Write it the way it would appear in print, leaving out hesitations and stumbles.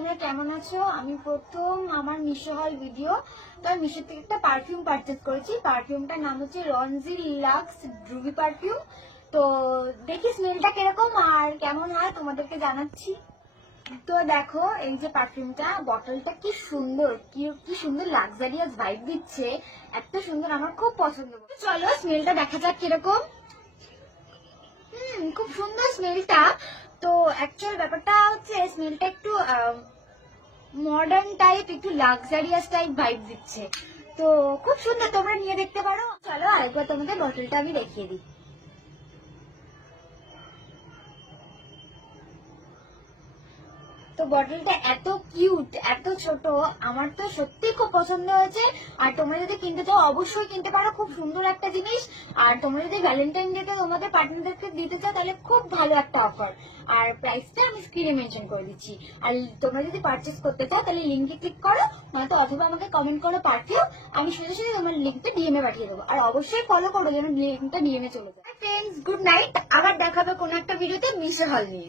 তোমরা কেমন আছো? আমি প্রথম আমার মিশো হল ভিডিও, তো আমি মিশো থেকে একটা পারফিউম পারচেজ করেছি। পারফিউমটার নাম হচ্ছে রনজিল লাক্স ড্রুবি পারফিউম। তো দেখি স্মেলটা কিরকম আর কেমন হয় তোমাদেরকে জানাচ্ছি। তো দেখো এই যে পারফিউমটা, বটলটা কি সুন্দর, কি সুন্দর লাক্সারিয়াস ভাইব দিচ্ছে, এত সুন্দর, আমার খুব পছন্দ। চলো স্মেলটা দেখা যাক কিরকম। খুব সুন্দর স্মেলটা। তো অ্যাকচুয়াল ব্যাপারটা হচ্ছে স্মেলটা একটু মডার্ন টাইপ, একটু লাক্সারিয়াস টাইপ ভাইব দিচ্ছে। তো খুব সুন্দর, তোমরা নিয়ে দেখতে পারো। চলো আরেকবার তোমাদের বটলটা আমি দেখিয়ে দিই। তো বটলটা এত কিউট, এত ছোট, আমার তো সত্যি খুব পছন্দ হয়েছে। আর তোমরা যদি কিনতে চাও অবশ্যই কিনতে পারো, খুব সুন্দর একটা জিনিস। আর তোমরা যদি ভ্যালেন্টাইন ডেতে তোমাদের পার্টনারদেরকে দিতে চাও তাহলে খুব ভালো একটা অফার। আর প্রাইসটা আমি স্ক্রিনে মেনশন করে দিচ্ছি। আর তোমরা যদি পারচেস করতে চাও তাহলে লিঙ্কে ক্লিক করো, নয়তো অথবা আমাকে কমেন্ট করো পারফিউম, আমি সোজা সোজা তোমার লিঙ্কটা ডিএমএ পাঠিয়ে দেবো। আর অবশ্যই ফলো করো যেন লিঙ্কটা ডিএমএ চলে যায়। ফ্রেন্ডস, গুড নাইট, আবার দেখাবে কোনো একটা ভিডিওতে মিশো হল নিয়ে।